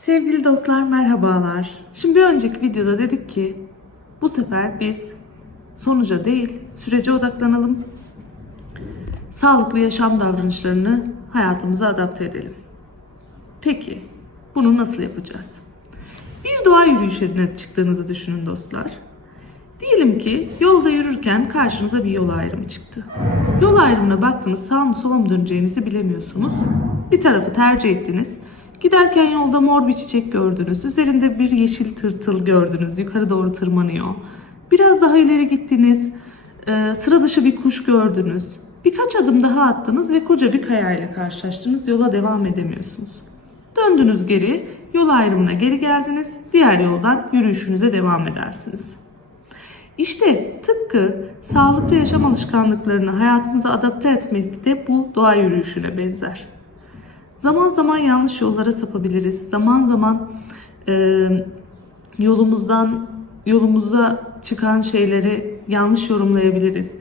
Sevgili dostlar merhabalar. Şimdi bir önceki videoda dedik ki bu sefer biz sonuca değil sürece odaklanalım. Sağlıklı yaşam davranışlarını hayatımıza adapte edelim. Peki bunu nasıl yapacağız? Bir doğa yürüyüşüne çıktığınızı düşünün dostlar. Diyelim ki yolda yürürken karşınıza bir yol ayrımı çıktı. Yol ayrımına baktınız sağ mı sola mı döneceğinizi bilemiyorsunuz. Bir tarafı tercih ettiniz. Giderken yolda mor bir çiçek gördünüz. Üzerinde bir yeşil tırtıl gördünüz. Yukarı doğru tırmanıyor. Biraz daha ileri gittiniz. Ee, sıra dışı bir kuş gördünüz. Birkaç adım daha attınız ve koca bir kaya ile karşılaştınız. Yola devam edemiyorsunuz. Döndünüz geri, yol ayrımına geri geldiniz. Diğer yoldan yürüyüşünüze devam edersiniz. İşte tıpkı sağlıklı yaşam alışkanlıklarını hayatımıza adapte etmek de bu doğa yürüyüşüne benzer. Zaman zaman yanlış yollara sapabiliriz. Zaman zaman e, yolumuzdan yolumuzda çıkan şeyleri yanlış yorumlayabiliriz.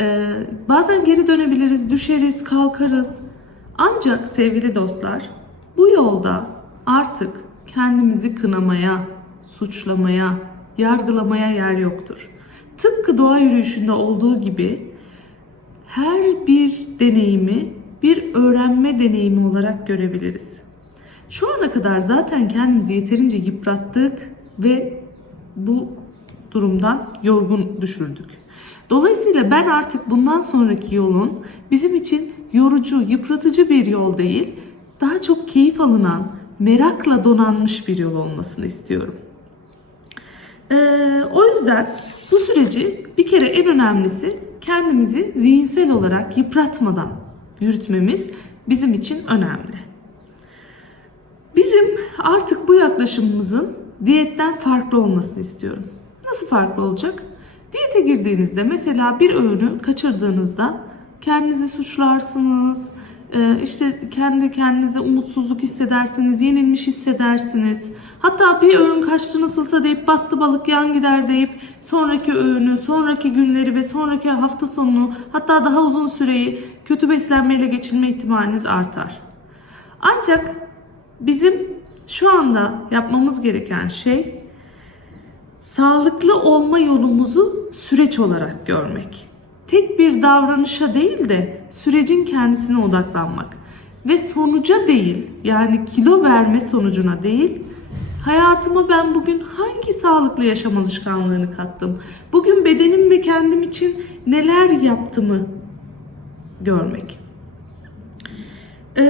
E, bazen geri dönebiliriz, düşeriz, kalkarız. Ancak sevgili dostlar, bu yolda artık kendimizi kınamaya, suçlamaya, yargılamaya yer yoktur. Tıpkı doğa yürüyüşünde olduğu gibi her bir deneyimi bir öğrenme deneyimi olarak görebiliriz. Şu ana kadar zaten kendimizi yeterince yıprattık ve bu durumdan yorgun düşürdük. Dolayısıyla ben artık bundan sonraki yolun bizim için yorucu, yıpratıcı bir yol değil, daha çok keyif alınan, merakla donanmış bir yol olmasını istiyorum. Ee, o yüzden bu süreci bir kere en önemlisi kendimizi zihinsel olarak yıpratmadan yürütmemiz bizim için önemli. Bizim artık bu yaklaşımımızın diyetten farklı olmasını istiyorum. Nasıl farklı olacak? Diyete girdiğinizde mesela bir öğünü kaçırdığınızda kendinizi suçlarsınız, işte kendi kendinize umutsuzluk hissedersiniz, yenilmiş hissedersiniz. Hatta bir öğün kaçtı nasılsa deyip battı balık yan gider deyip sonraki öğünü, sonraki günleri ve sonraki hafta sonunu hatta daha uzun süreyi kötü beslenmeyle geçirme ihtimaliniz artar. Ancak bizim şu anda yapmamız gereken şey sağlıklı olma yolumuzu süreç olarak görmek tek bir davranışa değil de sürecin kendisine odaklanmak ve sonuca değil yani kilo verme sonucuna değil hayatıma ben bugün hangi sağlıklı yaşam alışkanlığını kattım? Bugün bedenim ve kendim için neler yaptımı görmek. Ee,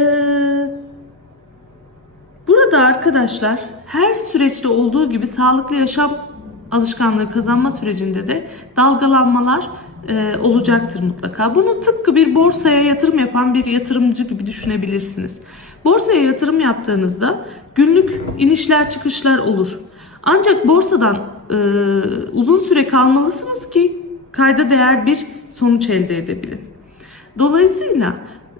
burada arkadaşlar her süreçte olduğu gibi sağlıklı yaşam alışkanlığı kazanma sürecinde de dalgalanmalar e, olacaktır mutlaka. Bunu tıpkı bir borsaya yatırım yapan bir yatırımcı gibi düşünebilirsiniz. Borsaya yatırım yaptığınızda günlük inişler çıkışlar olur. Ancak borsadan e, uzun süre kalmalısınız ki kayda değer bir sonuç elde edebilin. Dolayısıyla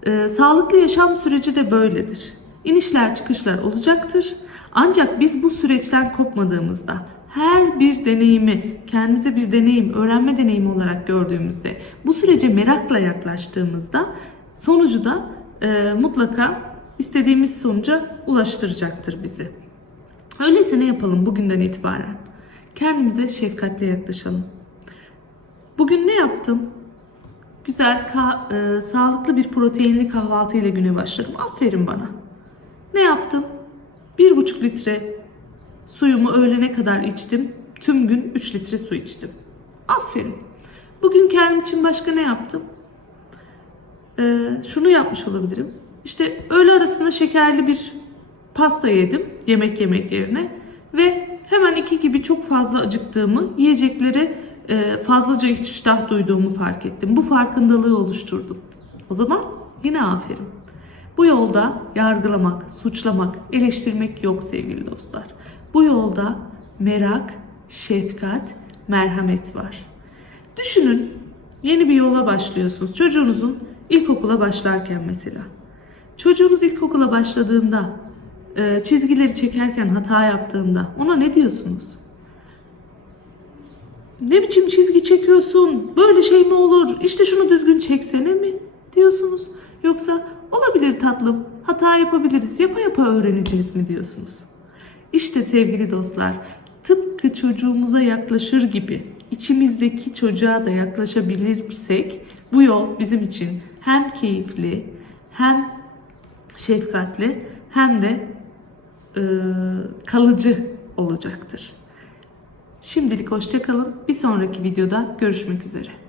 e, sağlıklı yaşam süreci de böyledir. İnişler çıkışlar olacaktır. Ancak biz bu süreçten kopmadığımızda her bir deneyimi kendimize bir deneyim, öğrenme deneyimi olarak gördüğümüzde, bu sürece merakla yaklaştığımızda sonucu da e, mutlaka istediğimiz sonuca ulaştıracaktır bizi. Öyleyse ne yapalım bugünden itibaren? Kendimize şefkatle yaklaşalım. Bugün ne yaptım? Güzel, e, sağlıklı bir proteinli kahvaltı ile güne başladım. Aferin bana. Ne yaptım? Bir buçuk litre Suyumu öğlene kadar içtim. Tüm gün 3 litre su içtim. Aferin. Bugün kendim için başka ne yaptım? Ee, şunu yapmış olabilirim. İşte öğle arasında şekerli bir pasta yedim yemek yemek yerine ve hemen iki gibi çok fazla acıktığımı, yiyeceklere e, fazlaca iştah duyduğumu fark ettim. Bu farkındalığı oluşturdum. O zaman yine aferin. Bu yolda yargılamak, suçlamak, eleştirmek yok sevgili dostlar. Bu yolda merak, şefkat, merhamet var. Düşünün yeni bir yola başlıyorsunuz. Çocuğunuzun ilkokula başlarken mesela. Çocuğunuz ilkokula başladığında e, çizgileri çekerken hata yaptığında ona ne diyorsunuz? Ne biçim çizgi çekiyorsun? Böyle şey mi olur? İşte şunu yapabiliriz, yapa yapa öğreneceğiz mi diyorsunuz? İşte sevgili dostlar, tıpkı çocuğumuza yaklaşır gibi içimizdeki çocuğa da yaklaşabilirsek bu yol bizim için hem keyifli hem şefkatli hem de e, kalıcı olacaktır. Şimdilik hoşça kalın. Bir sonraki videoda görüşmek üzere.